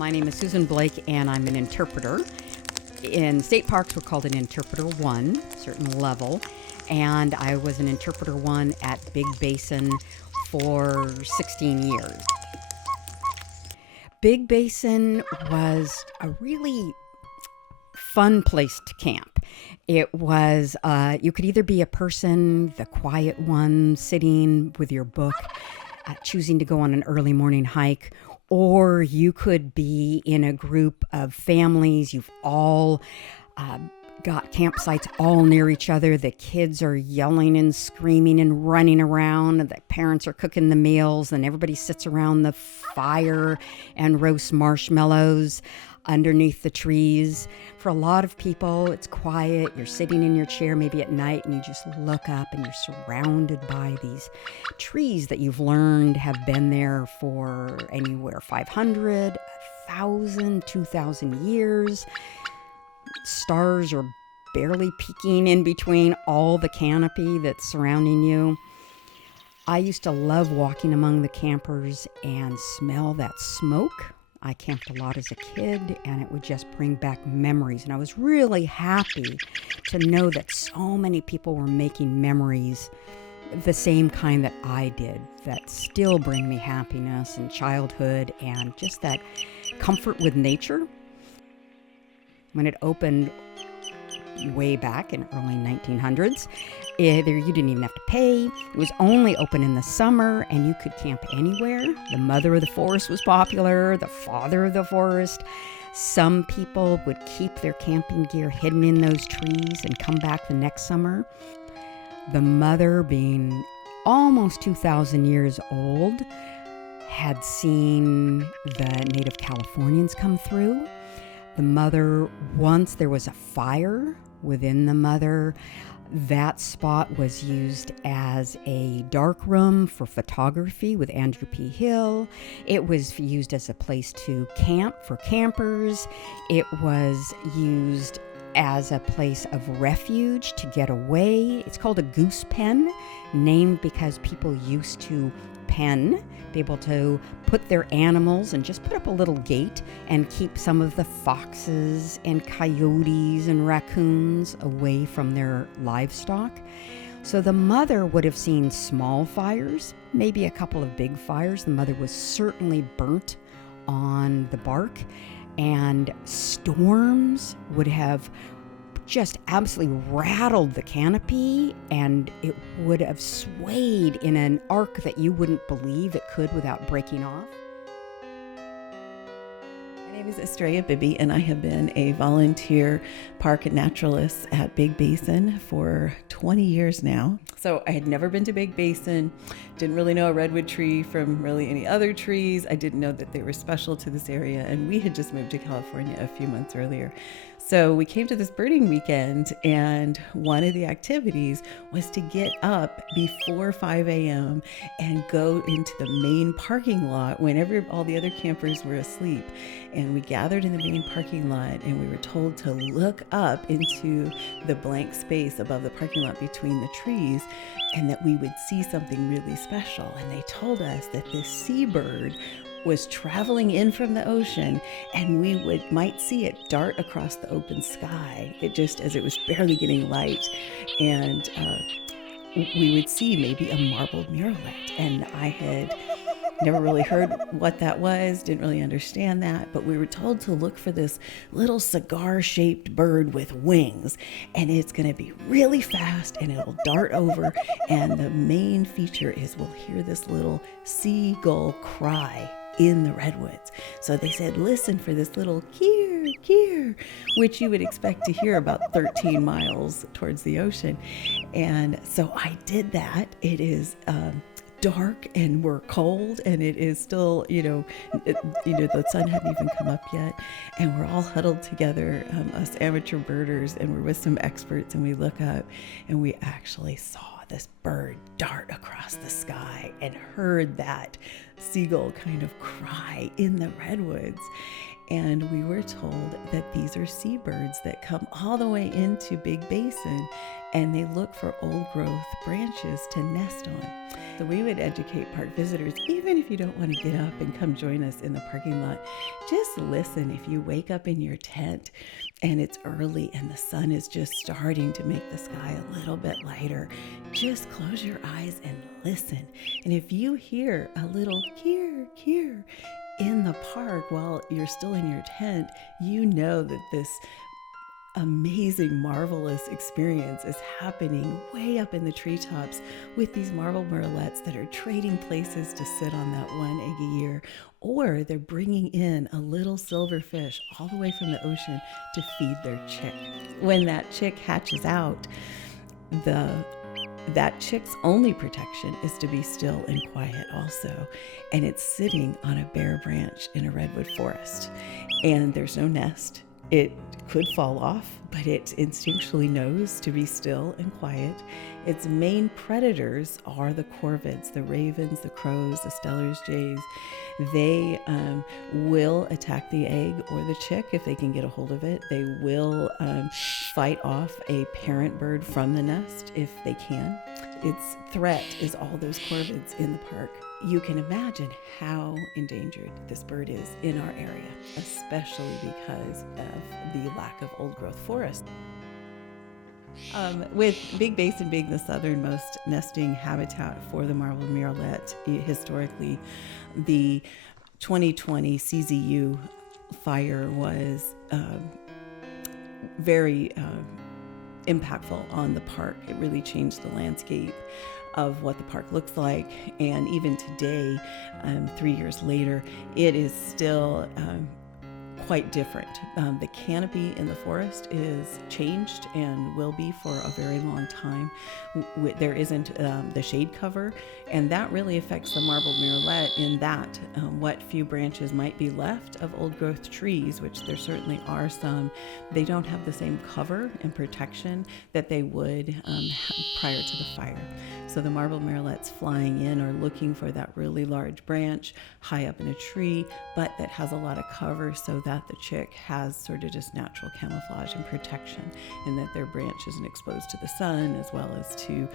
My name is Susan Blake, and I'm an interpreter. In state parks, we're called an interpreter 1, certain level, and I was an interpreter 1 at Big Basin for 16 years. Big Basin was a really fun place to camp. It was, you could either be a person, the quiet one, sitting with your book, choosing to go on an early morning hike, or you could be in a group of families. You've all got campsites all near each other. The kids are yelling and screaming and running around. The parents are cooking the meals, and everybody sits around the fire and roasts marshmallows underneath the trees. For a lot of people, it's quiet. You're sitting in your chair maybe at night, and you just look up and you're surrounded by these trees that you've learned have been there for anywhere 500, 1,000, 2,000 years. Stars are barely peeking in between all the canopy that's surrounding you. I used to love walking among the campers and smell that smoke. I camped a lot as a kid, and it would just bring back memories. And I was really happy to know that so many people were making memories the same kind that I did, that still bring me happiness and childhood and just that comfort with nature. When it opened way back in early 1900s, you didn't even have to pay. It was only open in the summer, and you could camp anywhere. The mother of the forest was popular, the father of the forest. Some people would keep their camping gear hidden in those trees and come back the next summer. The mother, being almost 2,000 years old, had seen the native Californians come through. The mother, once there was a fire within the mother, that spot was used as a dark room for photography with Andrew P. Hill. It was used as a place to camp for campers. It was used as a place of refuge to get away. It's called a goose pen, named because people used to be able to put their animals and just put up a little gate and keep some of the foxes and coyotes and raccoons away from their livestock. So the mother would have seen small fires, maybe a couple of big fires. The mother was certainly burnt on the bark, and storms would have just absolutely rattled the canopy, and it would have swayed in an arc that you wouldn't believe it could without breaking off. My name is Estrella Bibbey, and I have been a volunteer park naturalist at Big Basin for 20 years now. So I had never been to Big Basin, didn't really know a redwood tree from really any other trees. I didn't know that they were special to this area, and we had just moved to California a few months earlier. So we came to this birding weekend, and one of the activities was to get up before 5 a.m. and go into the main parking lot when all the other campers were asleep. And we gathered in the main parking lot, and we were told to look up into the blank space above the parking lot between the trees, and that we would see something really special. And they told us that this seabird was traveling in from the ocean, and we might see it dart across the open sky, just as it was barely getting light, and we would see maybe a marbled murrelet. And I had never really heard what that was, didn't really understand that, but we were told to look for this little cigar-shaped bird with wings, and it's going to be really fast, and it'll dart over, and the main feature is we'll hear this little seagull cry in the redwoods. So they said, listen for this little keer, keer, which you would expect to hear about 13 miles towards the ocean. And so I did that. It is dark, and we're cold, and it is still, the sun hadn't even come up yet, and we're all huddled together, us amateur birders, and we're with some experts, and we look up, and we actually saw this bird dart across the sky and heard that seagull kind of cry in the redwoods. And we were told that these are seabirds that come all the way into Big Basin, and they look for old growth branches to nest on. So we would educate park visitors, even if you don't want to get up and come join us in the parking lot, just listen. If you wake up in your tent and it's early and the sun is just starting to make the sky a little bit lighter, just close your eyes and listen. And if you hear a little here in the park while you're still in your tent, you know that this amazing, marvelous experience is happening way up in the treetops with these marble murrelets that are trading places to sit on that one egg a year, or they're bringing in a little silverfish all the way from the ocean to feed their chick. When that chick hatches out, that chick's only protection is to be still and quiet also. And it's sitting on a bare branch in a redwood forest. And there's no nest. It could fall off, but it instinctually knows to be still and quiet. Its main predators are the corvids, the ravens, the crows, the Steller's jays. They will attack the egg or the chick if they can get a hold of it. They will fight off a parent bird from the nest if they can. Its threat is all those corvids in the park. You can imagine how endangered this bird is in our area, especially because of the lack of old growth forest. With Big Basin being the southernmost nesting habitat for the marbled murrelet, historically, the 2020 CZU fire was very impactful on the park. It really changed the landscape of what the park looks like, and even today, 3 years later, it is still quite different. The canopy in the forest is changed and will be for a very long time. There isn't the shade cover, and that really affects the marbled murrelet in that what few branches might be left of old growth trees, which there certainly are some, they don't have the same cover and protection that they would prior to the fire. So the marbled murrelets flying in are looking for that really large branch high up in a tree, but that has a lot of cover so that the chick has sort of just natural camouflage and protection, and that their branch isn't exposed to the sun as well as to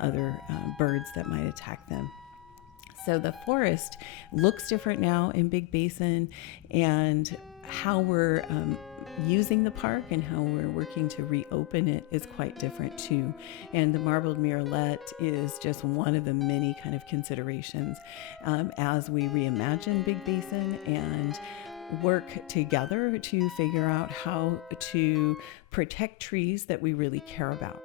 other birds that might attack them. So the forest looks different now in Big Basin, and how we're using the park and how we're working to reopen it is quite different too. And the marbled murrelet is just one of the many kind of considerations as we reimagine Big Basin and work together to figure out how to protect trees that we really care about.